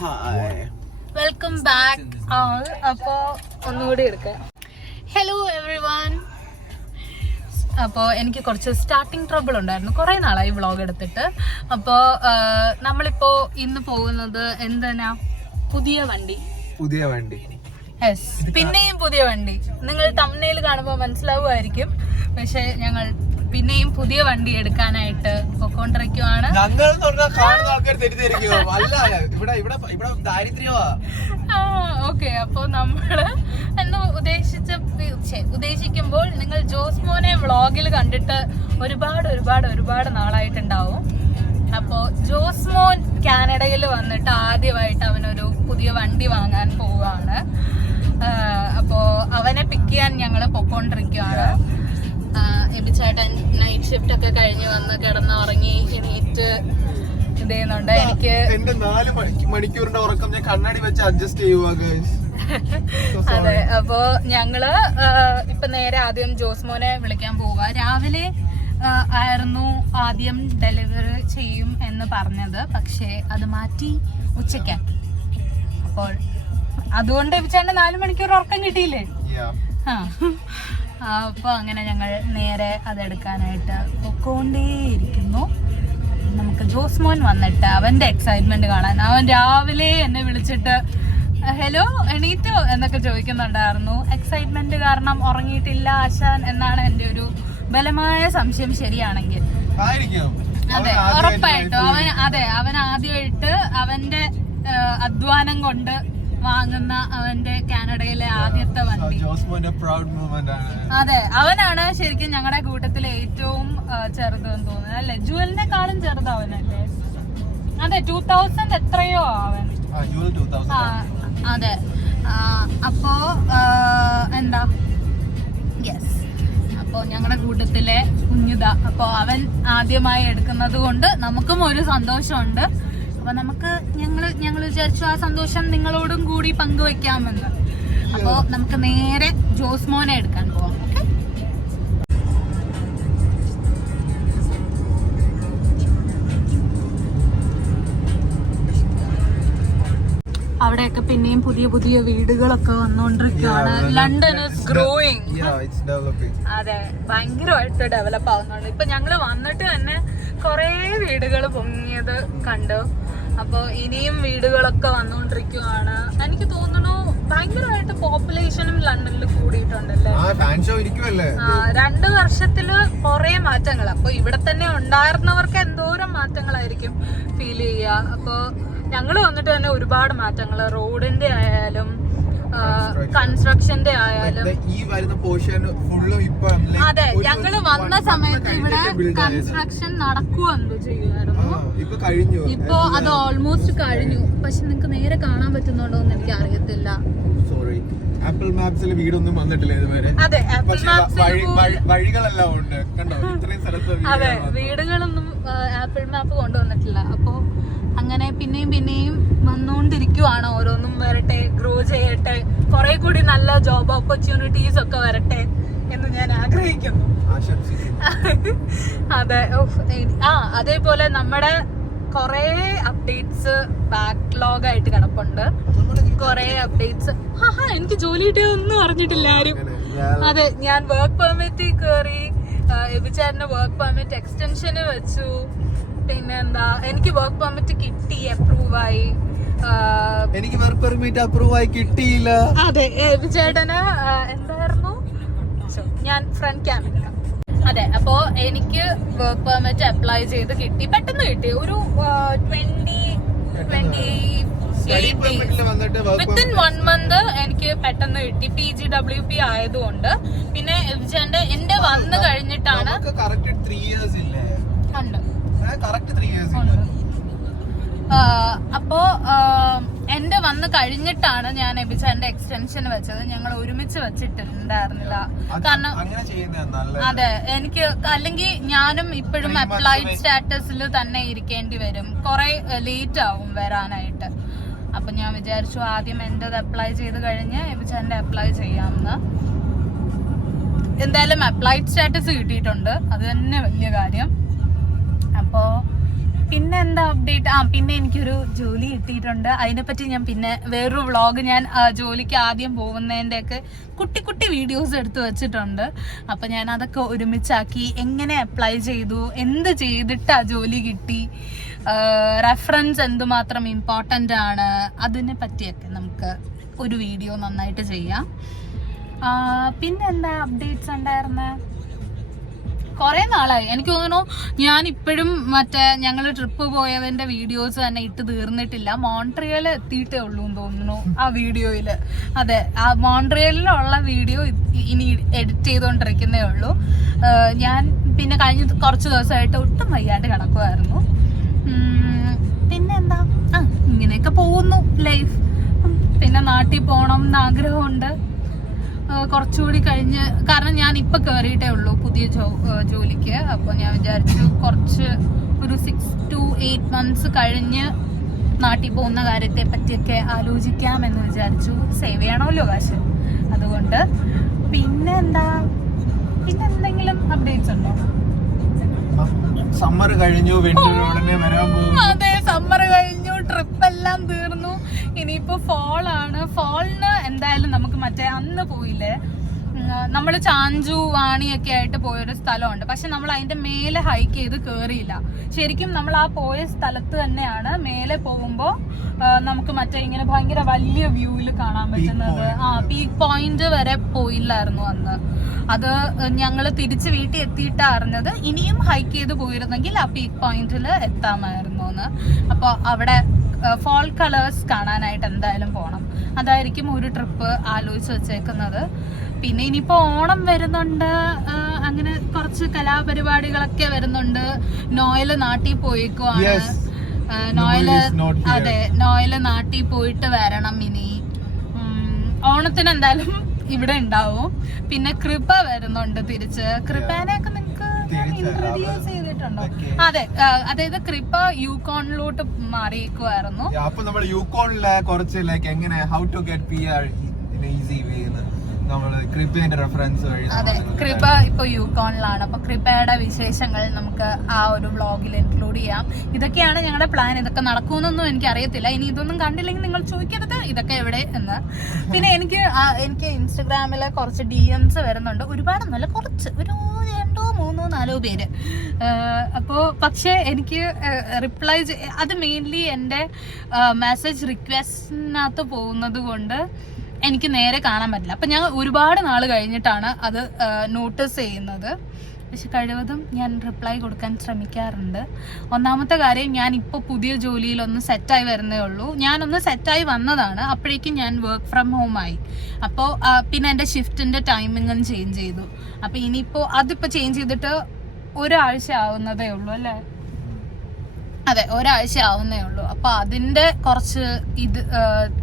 Hi welcome back അപ്പോ ഒന്നുകൂടി എടുക്കാം. ഹലോ എവറി വൺ അപ്പോൾ എനിക്ക് കുറച്ച് സ്റ്റാർട്ടിങ് ട്രബിൾ ഉണ്ടായിരുന്നു. കുറേ നാളായി വ്ളോഗ് എടുത്തിട്ട്. അപ്പോൾ നമ്മളിപ്പോൾ ഇന്ന് പോകുന്നത് എന്തെന്നാ? പുതിയ വണ്ടി. പുതിയ വണ്ടി. യെസ് പിന്നെയും പുതിയ വണ്ടി. നിങ്ങൾ തമ്മിൽ കാണുമ്പോൾ മനസ്സിലാവുമായിരിക്കും. പക്ഷെ ഞങ്ങൾ പിന്നെയും പുതിയ വണ്ടി എടുക്കാനായിട്ട് പൊക്കോണ്ടിരിക്കുവാണ്. ഞങ്ങൾ എന്ന് പറഞ്ഞാൽ കാണുന്ന ആൾക്കാർ തെറ്റിദ്ധരിക്കുമോ അല്ല ഇവിടെ ഇവിടെ ഇവിടെ ദാരിദ്ര്യമാ. ഓക്കെ. അപ്പൊ നമ്മൾ എന്ന് ഉദ്ദേശിച്ച ഉദ്ദേശിക്കുമ്പോൾ നിങ്ങൾ ജോസ് മോനെ വ്ളോഗിൽ കണ്ടിട്ട് ഒരുപാട് ഒരുപാട് ഒരുപാട് നാളായിട്ടുണ്ടാവും. അപ്പോ ജോസ് മോൻ കാനഡയിൽ വന്നിട്ട് ആദ്യമായിട്ട് അവനൊരു പുതിയ വണ്ടി വാങ്ങാൻ പോവാണ് അപ്പോ അവനെ പിക്ക് ചെയ്യാൻ ഞങ്ങൾ പൊക്കോണ്ടിരിക്കുകയാണ് എബിച്ചേട്ടൻ നൈറ്റ് ഷിഫ്റ്റ് ഒക്കെ കഴിഞ്ഞ് വന്ന് കിടന്ന് ഉറങ്ങി എണീറ്റ് ഇത് ചെയ്യുന്നുണ്ട്. എനിക്ക് എന്റെ നാല് മണി- മണിക്കൂറിന്റെ ഉറക്കം ഞാൻ കണ്ണാടി വെച്ച് അഡ്ജസ്റ്റ് ചെയ്യുക ഗൈസ് അതെ അപ്പോ ഞങ്ങൾ ഇപ്പൊ നേരെ ആദ്യം ജോസ്മോനെ വിളിക്കാൻ പോവുക. രാവിലെ ആയിരുന്നു ആദ്യം ഡെലിവറി ചെയ്യും എന്ന് പറഞ്ഞത്. പക്ഷേ അത് മാറ്റി ഉച്ചയ്ക്കാക്കി അപ്പോൾ അതുകൊണ്ട് ചേട്ടൻ നാല് മണിക്കൂർ ഉറക്കം കിട്ടിയില്ലേ? ആ. അപ്പൊ അങ്ങനെ ഞങ്ങൾ നേരെ അതെടുക്കാനായിട്ട് പൊക്കോണ്ടേയിരിക്കുന്നു. നമുക്ക് ജോസ്മോൻ വന്നിട്ട് അവന്റെ എക്സൈറ്റ്മെന്റ് കാണാൻ. അവൻ രാവിലെ എന്നെ വിളിച്ചിട്ട് ഹലോ എണീറ്റോ? എന്നൊക്കെ ചോദിക്കുന്നുണ്ടായിരുന്നു. എക്സൈറ്റ്മെന്റ് കാരണം ഉറങ്ങിയിട്ടില്ല ആശാൻ എന്നാണ് എന്റെ ഒരു ബലമായ സംശയം ശരിയാണെങ്കിൽ. അതെ ഉറപ്പായിട്ടും. അവൻ അതെ അവൻ ആദ്യമായിട്ട് അവന്റെ അധ്വാനം കൊണ്ട് വാങ്ങുന്ന അവന്റെ കാനഡയിലെ ആദ്യത്തെ വണ്ടി. അതെ അവനാണ് ശരിക്കും ഞങ്ങളുടെ കൂട്ടത്തിൽ ഏറ്റവും ചെറുത് ചെറുതെന്ന് തോന്നുന്നത്. അല്ലെ? ജുവലിനെക്കാളും ചെറുത് അവനല്ലേ? അതെ ടൂ തൗസൻഡ് എത്രയോ അവൻ. അതെ. അപ്പോ എന്താ? യെസ് അപ്പോ ഞങ്ങളുടെ കൂട്ടത്തിലെ കുഞ്ഞുത. അപ്പോ അവൻ ആദ്യമായി എടുക്കുന്നത് കൊണ്ട് നമുക്കും ഒരു സന്തോഷമുണ്ട്. അപ്പൊ നമുക്ക് ഞങ്ങൾ ഞങ്ങൾ വിചാരിച്ചു ആ സന്തോഷം നിങ്ങളോടും കൂടി പങ്കുവെക്കാമെന്ന്. അപ്പോ നമുക്ക് നേരെ ജോസ്മോനെ എടുക്കാൻ പോവാം. അവിടെയൊക്കെ പിന്നെയും പുതിയ പുതിയ വീടുകളൊക്കെ വന്നുകൊണ്ടിരിക്കുകയാണ് ലണ്ടൻ ഇസ് ഗ്രോയിങ്. അതെ ഭയങ്കരമായിട്ട് ഡെവലപ്പ് ആവുന്നുണ്ട്. ഇപ്പൊ ഞങ്ങൾ വന്നിട്ട് തന്നെ കൊറേ വീടുകൾ പൊങ്ങിയത് കണ്ടു. അപ്പൊ ഇനിയും വീടുകളൊക്കെ വന്നുകൊണ്ടിരിക്കുകയാണ് എനിക്ക് തോന്നുന്നു ഭയങ്കരമായിട്ട് പോപ്പുലേഷനും ലണ്ടനിൽ കൂടിയിട്ടുണ്ടല്ലേ? രണ്ട് വർഷത്തിൽ കൊറേ മാറ്റങ്ങൾ അപ്പൊ ഇവിടെ തന്നെ ഉണ്ടായിരുന്നവർക്ക് എന്തോരം മാറ്റങ്ങളായിരിക്കും ഫീൽ ചെയ്യുക. അപ്പൊ ഞങ്ങൾ വന്നിട്ട് തന്നെ ഒരുപാട് മാറ്റങ്ങൾ റോഡിന്റെ ആയാലും കൺസ്ട്രക്ഷന്റെ ആയാലും. ഈ വരുന്ന പോർഷൻ ഫുള്ളും ഇപ്പൊ അതെ ഞങ്ങൾ വന്ന സമയത്ത് ഇവിടെ. കൺസ്ട്രക്ഷൻ നടക്കുക എന്തോ ചെയ്യുമായിരുന്നു ഇപ്പൊ കഴിഞ്ഞു. ഇപ്പൊ അത് ഓൾമോസ്റ്റ് കഴിഞ്ഞു. പക്ഷെ നിങ്ങക്ക് നേരെ കാണാൻ പറ്റുന്നുണ്ടോ എന്ന് എനിക്ക് അറിയത്തില്ല സോറി ആപ്പിൾ മാപ്സിൽ വീടൊന്നും വന്നിട്ടില്ല ഇതുവരെ. അതെ ആപ്പിൾ വഴികളെല്ലാം ഉണ്ട്. കണ്ടോ? ഇത്രയും സ്ഥലത്ത് അതെ വീടുകളൊന്നും ആപ്പിൾ മാപ്പ് കൊണ്ടുവന്നിട്ടില്ല. അപ്പോ അങ്ങനെ പിന്നെയും പിന്നെയും വന്നുകൊണ്ടിരിക്കുവാണ് ഓരോന്നും വരട്ടെ ഗ്രോ ചെയ്യട്ടെ കുറെ കൂടി നല്ല ജോബ് ഓപ്പർച്യൂണിറ്റീസ് ഒക്കെ വരട്ടെ എന്ന് ഞാൻ ആഗ്രഹിക്കുന്നു. അതെ ആ അതേപോലെ നമ്മുടെ കൊറേ അപ്ഡേറ്റ്സ് ബാക്ക്ലോഗ് ആയിട്ട് കിടപ്പുണ്ട്. കൊറേ അപ്ഡേറ്റ്സ് എനിക്ക് ജോലി കിട്ടിയതൊന്നും അറിഞ്ഞിട്ടില്ല ആരും. അതെ ഞാൻ വർക്ക് പെർമിറ്റിൽ കയറി എബിചാറിന് വർക്ക് പെർമിറ്റ് എക്സ്റ്റൻഷന് വെച്ചു. പിന്നെ എന്താ എനിക്ക് വർക്ക് പെർമിറ്റ് കിട്ടി അപ്രൂവ് ആയി. എനിക്ക് വർക്ക് പെർമിറ്റ് അപ്രൂവ് ആയി കിട്ടിയില്ല. അതെ എബിചേട്ടന് എന്തായിരുന്നു? ഞാൻ ഫ്രണ്ട് ക്യാമില്ല അതെ അപ്പോ എനിക്ക് വർക്ക് പെർമിറ്റ് അപ്ലൈ ചെയ്ത് കിട്ടി. പെട്ടെന്ന് കിട്ടി. ഒരു twenty twenty within one month എനിക്ക് പെട്ടെന്ന് കിട്ടി. പി ജി ഡബ്ല്യു പി ആയതുകൊണ്ട്. പിന്നെ എന്റെ എന്റെ വന്ന് കഴിഞ്ഞിട്ടാണ്. അപ്പോ എന്റെ വന്ന് കഴിഞ്ഞിട്ടാണ് ഞാൻ എബിച്ചാന്റെ എക്സ്റ്റൻഷൻ വെച്ചത്. ഞങ്ങൾ ഒരുമിച്ച് വെച്ചിട്ടുണ്ടായിരുന്നില്ല. കാരണം അതെ എനിക്ക് അല്ലെങ്കിൽ ഞാനും ഇപ്പോഴും അപ്ലൈഡ് സ്റ്റാറ്റസിൽ തന്നെ ഇരിക്കേണ്ടി വരും. കുറെ ലേറ്റ് ആവും വരാനായിട്ട്. അപ്പൊ ഞാൻ വിചാരിച്ചു ആദ്യം എന്റേത് അപ്ലൈ ചെയ്ത് കഴിഞ്ഞ് എബിച്ചാന്റെ അപ്ലൈ ചെയ്യാമെന്ന്. എന്തായാലും അപ്ലൈഡ് സ്റ്റാറ്റസ് കിട്ടിയിട്ടുണ്ട്. അത് തന്നെ വലിയ കാര്യം. അപ്പോ പിന്നെ എന്താ അപ്ഡേറ്റ് ആ പിന്നെ എനിക്കൊരു ജോലി കിട്ടിയിട്ടുണ്ട്. അതിനെപ്പറ്റി ഞാൻ പിന്നെ വേറൊരു വ്ളോഗ് ഞാൻ ജോലിക്ക് ആദ്യം പോകുന്നതിന്റെ ഒക്കെ കുട്ടി കുട്ടി വീഡിയോസ് എടുത്തു വെച്ചിട്ടുണ്ട്. അപ്പം ഞാൻ അതൊക്കെ ഒരുമിച്ചാക്കി എങ്ങനെ അപ്ലൈ ചെയ്തു എന്ത് ചെയ്തിട്ടാ ജോലി കിട്ടി റെഫറൻസ് എന്തുമാത്രം ഇമ്പോർട്ടന്റ് ആണ് അതിനെ പറ്റിയൊക്കെ നമുക്ക് ഒരു വീഡിയോ നന്നായിട്ട് ചെയ്യാം. പിന്നെന്താ അപ്ഡേറ്റ്സ് ഉണ്ടായിരുന്നേ? കുറെ നാളായി. എനിക്ക് തോന്നുന്നു ഞാൻ ഇപ്പോഴും മറ്റേ ഞങ്ങൾ ട്രിപ്പ് പോയതിന്റെ വീഡിയോസ് തന്നെ ഇട്ട് തീർന്നിട്ടില്ല. മോൺട്രിയൽ എത്തിയിട്ടേ ഉള്ളൂ എന്ന് തോന്നുന്നു ആ വീഡിയോയിൽ അതെ ആ മോൺട്രിയലിലുള്ള വീഡിയോ ഇനി എഡിറ്റ് ചെയ്തുകൊണ്ടിരിക്കുന്നേ ഉള്ളൂ. ഞാൻ പിന്നെ കഴിഞ്ഞ കുറച്ച് ദിവസമായിട്ട് ഒട്ടും വയ്യാണ്ട് കിടക്കുമായിരുന്നു പിന്നെന്താ? ആ ഇങ്ങനെയൊക്കെ പോകുന്നു ലൈഫ് പിന്നെ നാട്ടിൽ പോകണം എന്ന് ആഗ്രഹമുണ്ട് കുറച്ചുകൂടി കഴിഞ്ഞ് ഞാൻ ഇപ്പൊ കേറിയിട്ടേ ഉള്ളൂ പുതിയ ജോലിക്ക്. അപ്പൊ ഞാൻ വിചാരിച്ചു കുറച്ച് ഒരു സിക്സ് ടു എയ്റ്റ് മന്ത്സ് കഴിഞ്ഞ് നാട്ടിൽ പോകുന്ന കാര്യത്തെ പറ്റിയൊക്കെ ആലോചിക്കാം എന്ന് വിചാരിച്ചു. സേവ് ചെയ്യണമല്ലോ കാശ്. അതുകൊണ്ട് പിന്നെ എന്താ പിന്നെ എന്തെങ്കിലും അപ്ഡേറ്റ്സ് ഉണ്ടോ സമ്മർ കഴിഞ്ഞു അതെ സമ്മർ കഴിഞ്ഞു ട്രിപ്പ് എല്ലാം തീർന്നു. ഇനിയിപ്പോ ഫോൾ ആണ്. ഫോളിന് എന്തായാലും നമുക്ക് മറ്റേ അന്ന് പോയില്ലേ? നമ്മൾ ചാഞ്ചു വാണിയൊക്കെ ആയിട്ട് പോയൊരു സ്ഥലമുണ്ട്. പക്ഷെ നമ്മൾ അതിന്റെ മേലെ ഹൈക്ക് ചെയ്ത് കയറിയില്ല ശരിക്കും നമ്മൾ ആ പോയ സ്ഥലത്ത് തന്നെയാണ് മേലെ പോകുമ്പോൾ നമുക്ക് മറ്റേ ഇങ്ങനെ ഭയങ്കര വലിയ വ്യൂവിൽ കാണാൻ പറ്റുന്നത്. ആ പീക്ക് പോയിന്റ് വരെ പോയില്ലായിരുന്നു അന്ന്. അത് ഞങ്ങൾ തിരിച്ച് വീട്ടിൽ എത്തിയിട്ടാ അറിഞ്ഞത് ഇനിയും ഹൈക്ക് ചെയ്ത് പോയിരുന്നെങ്കിൽ ആ പീക്ക് പോയിന്റിൽ എത്താമായിരുന്നു എന്ന്. അപ്പോൾ അവിടെ ഫോൾ കളേഴ്സ് കാണാനായിട്ട് എന്തായാലും പോകണം അതായിരിക്കും ഒരു ട്രിപ്പ് ആലോചിച്ച് വെച്ചേക്കുന്നത്. പിന്നെ ഇനിയിപ്പോ ഓണം വരുന്നുണ്ട്. അങ്ങനെ കുറച്ച് കലാപരിപാടികളൊക്കെ വരുന്നുണ്ട്. നോയൽ നാട്ടിൽ പോയിക്കുവാണ്. നോയൽ. അതെ നോയൽ നാട്ടിൽ പോയിട്ട് വരണം ഇനി. ഓണത്തിന് എന്തായാലും ഇവിടെ ഉണ്ടാവും. പിന്നെ കൃപ വരുന്നുണ്ട് തിരിച്ച്. കൃപേനെയൊക്കെ നിങ്ങക്ക് ഞാൻ ഇൻട്രൊഡ്യൂസ് ചെയ്തിട്ടുണ്ടോ? അതെ അതായത് കൃപ യൂക്കോണിലോട്ട് മാറിയേക്കുമായിരുന്നു അപ്പൊ നമ്മൾ യൂക്കോണിലെ കുറച്ച് ലൈക്ക് എങ്ങനെ how to get P R easy way അതെ കൃപ ഇപ്പൊ യൂക്കോണിലാണ്. അപ്പൊ കൃപയുടെ വിശേഷങ്ങൾ നമുക്ക് ആ ഒരു വ്ളോഗിൽ ഇൻക്ലൂഡ് ചെയ്യാം. ഇതൊക്കെയാണ് ഞങ്ങളുടെ പ്ലാൻ ഇതൊക്കെ നടക്കുമെന്നൊന്നും എനിക്ക് അറിയത്തില്ല ഇനി ഇതൊന്നും കണ്ടില്ലെങ്കിൽ നിങ്ങൾ ചോദിക്കരുത്. ഇതൊക്കെ എവിടെ എന്ന്. പിന്നെ എനിക്ക് എനിക്ക് ഇൻസ്റ്റഗ്രാമിൽ കുറച്ച് ഡി എംസ് വരുന്നുണ്ട്. നല്ല കുറച്ച്. ഒരു രണ്ടോ മൂന്നോ നാലോ പേര്. അപ്പോൾ പക്ഷേ എനിക്ക് റിപ്ലൈ അത് മെയിൻലി എന്റെ മെസ്സേജ് റിക്വസ്റ്റിനകത്ത് പോകുന്നത് കൊണ്ട് എനിക്ക് നേരെ കാണാൻ പറ്റില്ല. അപ്പം ഞാൻ ഒരുപാട് നാൾ കഴിഞ്ഞിട്ടാണ് അത് നോട്ടീസ് ചെയ്യുന്നത്. പക്ഷെ കഴിവതും ഞാൻ റിപ്ലൈ കൊടുക്കാൻ ശ്രമിക്കാറുണ്ട്. ഒന്നാമത്തെ കാര്യം ഞാൻ ഇപ്പോൾ പുതിയ ജോലിയിലൊന്ന് സെറ്റായി വരുന്നേ ഉള്ളൂ. ഞാനൊന്ന് സെറ്റായി വന്നതാണ്. അപ്പോഴേക്കും ഞാൻ വർക്ക് ഫ്രം ഹോം ആയി. അപ്പോൾ പിന്നെ എന്റെ ഷിഫ്റ്റിന്റെ ടൈമിങ്ങും ചേഞ്ച് ചെയ്തു. അപ്പോൾ ഇനിയിപ്പോൾ അതിപ്പോൾ ചേഞ്ച് ചെയ്തിട്ട് ഒരാഴ്ച ആവുന്നതേ ഉള്ളൂ അല്ലേ? അതെ ഒരാഴ്ച ആവുന്നേ ഉള്ളൂ. അപ്പൊ അതിന്റെ കുറച്ച് ഇത്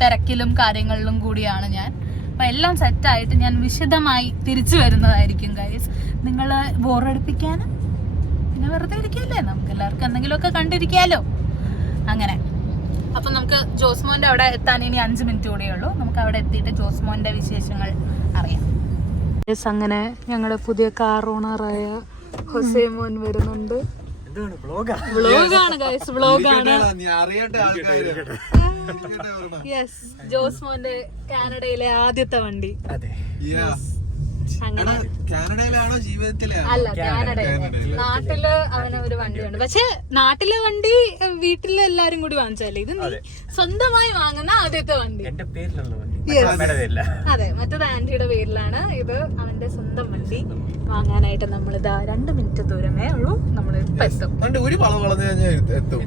തിരക്കിലും കാര്യങ്ങളിലും കൂടിയാണ് ഞാൻ. അപ്പൊ എല്ലാം സെറ്റായിട്ട് ഞാൻ വിശദമായി തിരിച്ചു വരുന്നതായിരിക്കും ഗൈസ് നിങ്ങളെ ബോറടിപ്പിക്കാനും പിന്നെ വെറുതെ ഇരിക്കല്ലേ? നമുക്ക് എല്ലാവർക്കും എന്തെങ്കിലുമൊക്കെ കണ്ടിരിക്കാലോ? അങ്ങനെ. അപ്പൊ നമുക്ക് ജോസ്മോന്റെ അവിടെ എത്താൻ ഇനി അഞ്ച് മിനിറ്റ് കൂടിയേ ഉള്ളൂ. നമുക്ക് അവിടെ എത്തിയിട്ട് ജോസ്മോന്റെ വിശേഷങ്ങൾ അറിയാം. അങ്ങനെ ഞങ്ങളുടെ പുതിയ കാർ ഓണറായ ഹൊസേമോൻ വരുന്നുണ്ട്. വ്ളോഗാണ് ഗൈസ് വ്ളോഗാണ് ആൾക്കാര്. ഇരിക്കട്ടെ. ഒരെണ്ണം. യെസ് ജോസ്മോന്റെ കാനഡയിലെ ആദ്യത്തെ വണ്ടി. അതെ. അങ്ങനെ കാനഡയിലാണോ ജീവിതത്തിലെ അല്ല കാനഡയിലെ. നാട്ടിൽ അവന് ഒരു വണ്ടിയുണ്ട് പക്ഷെ നാട്ടിലെ വണ്ടി വീട്ടിലെല്ലാരും വീട്ടിൽ എല്ലാരും കൂടി വാങ്ങിച്ചാലേ? ഇത് നീ സ്വന്തമായി വാങ്ങുന്ന ആദ്യത്തെ വണ്ടി. എന്റെ പേരിലുള്ള അതെ മറ്റത് ആന്റിയുടെ പേരിലാണ്. ഇത് അവന്റെ സ്വന്തം വണ്ടി. വാങ്ങാനായിട്ട് നമ്മൾ ഇതാ രണ്ട് മിനിറ്റ് ദൂരമേ ഉള്ളൂ. നമ്മൾ ഇപ്പൊ എത്തും. ഒരു എത്തും.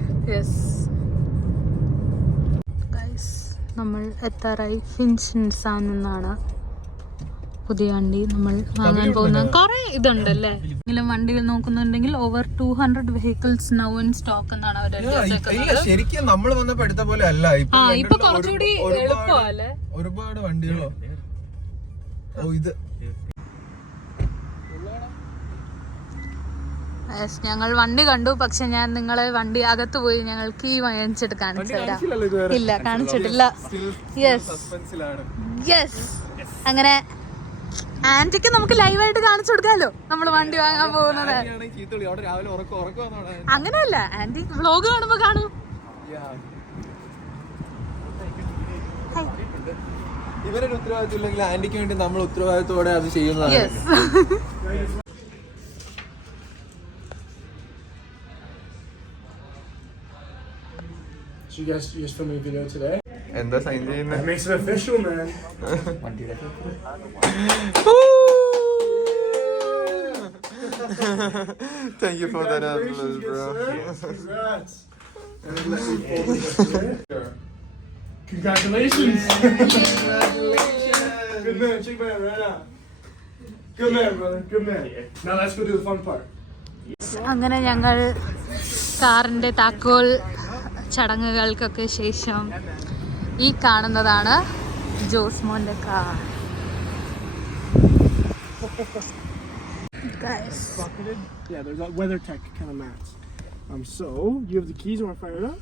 നമ്മൾ എത്താറായി ഫിൻസ് നിസാൻ എന്നാണ് പുതിയ വണ്ടി നമ്മൾ വാങ്ങാൻ പോകുന്ന കുറെ ഇതുണ്ടല്ലേ? എങ്കിലും വണ്ടികൾ നോക്കുന്നുണ്ടെങ്കിൽ over two hundred vehicles now in stock എന്നാണ് അവർ ശരിക്കും നമ്മൾ വന്നപ്പോ എടുത്ത പോലെ അല്ല. ഇപ്പൊ കുറച്ചുകൂടി എളുപ്പമല്ലേ? ഒരുപാട് വണ്ടികളോ? ഓ ഇത്. ഞങ്ങൾ വണ്ടി കണ്ടു പക്ഷെ ഞാൻ നിങ്ങളെ വണ്ടി അകത്ത് പോയി ഞങ്ങൾ കീ വാങ്ങിച്ചിട്ട് കാണിച്ചു തരാം ഇല്ല കാണിച്ചിട്ടില്ല. യെസ് യെസ് അങ്ങനെ ആന്റിക്ക് നമുക്ക് ലൈവായിട്ട് കാണിച്ചു കൊടുക്കാലോ? നമ്മൾ വണ്ടി വാങ്ങാൻ പോകുന്നത്. ആന്റിയാണെങ്കിൽ ചീത്ത അവിടെ രാവിലെ ഉറക്കം ഉറക്കം വന്നോടാ. അങ്ങനെയല്ല. ആന്റി വ്ലോഗ് കാണുമ്പോ കാണൂ. ഇവരൊരു ഉത്തരവാദിത്വം ഇല്ലെങ്കിൽ ആന്റിക്ക് വേണ്ടി നമ്മൾ ഉത്തരവാദിത്തോടെ അത് ചെയ്യുന്നതാണ്. So you guys, you guys filming a video today? എന്താ സൈൻ That ചെയ്യുന്നത് makes it official, man. Thank you for that ambulance, Congratulations. Congratulations. Good man, check man, right now. Good man, brother. Good man. Now let's go do the fun part. അങ്ങനെ ഞങ്ങൾ കാറിന്റെ താക്കോൽ ചടങ്ങുകൾക്കൊക്കെ ശേഷം ഈ കാണുന്നതാണ് ജോസ്മോന്റെ car Guys. Bucketed. Yeah, there's a WeatherTech kind of mats. Um, so you have the keys. You want to fire it up?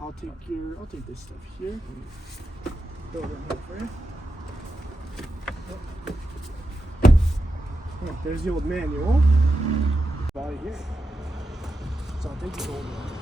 I'll take your. I'll take this stuff here. Throw it right for you. Oh, there's the old manual. Body here. So I'll take this old one.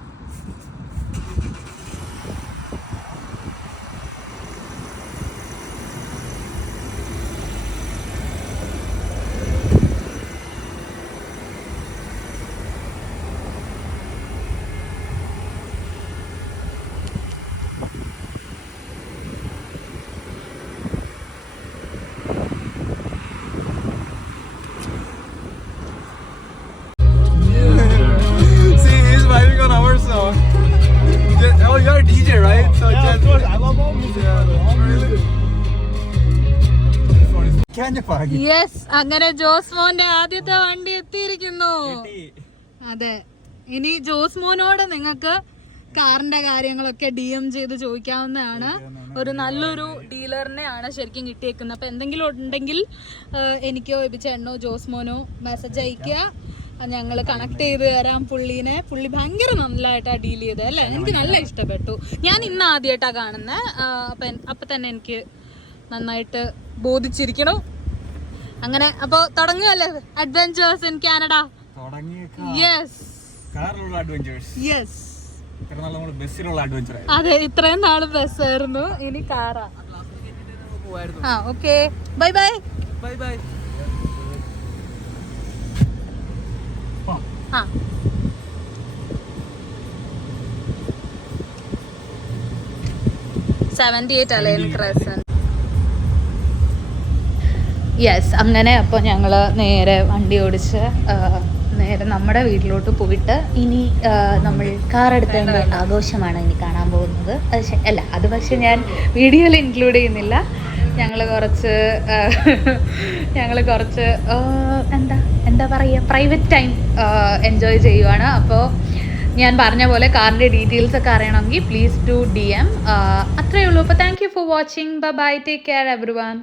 Yes അങ്ങനെ ജോസ്മോന്റെ ആദ്യത്തെ വണ്ടി എത്തിയിരിക്കുന്നു. അതെ. ഇനി ജോസ് മോനോട് നിങ്ങൾക്ക് കാറിന്റെ കാര്യങ്ങളൊക്കെ ഡി എം ചെയ്ത് ചോദിക്കാവുന്നതാണ്. ഒരു നല്ലൊരു ഡീലറിനെ ആണ് ശരിക്കും കിട്ടിയേക്കുന്നത്. അപ്പൊ എന്തെങ്കിലും ഉണ്ടെങ്കിൽ എനിക്കോ എബിച്ചേണ്ണോ ജോസ്മോനോ മെസ്സേജ് അയക്കുക ഞങ്ങൾ കണക്ട് ചെയ്ത് തരാം പുള്ളീനെ. പുള്ളി ഭയങ്കര നല്ലതായിട്ടാണ് ഡീൽ ചെയ്തത് അല്ലേ? എനിക്ക് നല്ല ഇഷ്ടപ്പെട്ടു. ഞാൻ ഇന്ന് ആദ്യമായിട്ടാണ് കാണുന്നത് അപ്പം അപ്പൊ തന്നെ എനിക്ക് നന്നായിട്ട് ബോധിച്ചിരിക്കണം. അങ്ങനെ അപ്പോൾ തുടങ്ങുകയല്ലേ adventures in Canada yes yes അതെ ഇത്രയും നാൾ ബസ്സായിരുന്നു. ഇനി കാറാ. ആ okay bye bye bye bye ആ. Seventy eight Alain Crescent yes അങ്ങനെ അപ്പോൾ ഞങ്ങൾ നേരെ വണ്ടി ഓടിച്ച് നേരെ നമ്മുടെ വീട്ടിലോട്ട് പോയിട്ട് ഇനി നമ്മൾ കാർ എടുത്തതിന്റെ ആഘോഷമാണ് ഇനി കാണാൻ പോകുന്നത്. അത് അല്ല അത് പക്ഷെ ഞാൻ വീഡിയോയിൽ ഇൻക്ലൂഡ് ചെയ്യുന്നില്ല. ഞങ്ങൾ കുറച്ച് ഞങ്ങൾ കുറച്ച് എന്താ എന്താ പറയുക പ്രൈവറ്റ് ടൈം എൻജോയ് ചെയ്യുവാണ്. അപ്പോൾ ഞാൻ പറഞ്ഞ പോലെ കാറിന്റെ ഡീറ്റെയിൽസ് ഒക്കെ അറിയണമെങ്കിൽ പ്ലീസ് ടു ഡി എം അത്രയേ ഉള്ളൂ. അപ്പോൾ thank you for watching bye take care everyone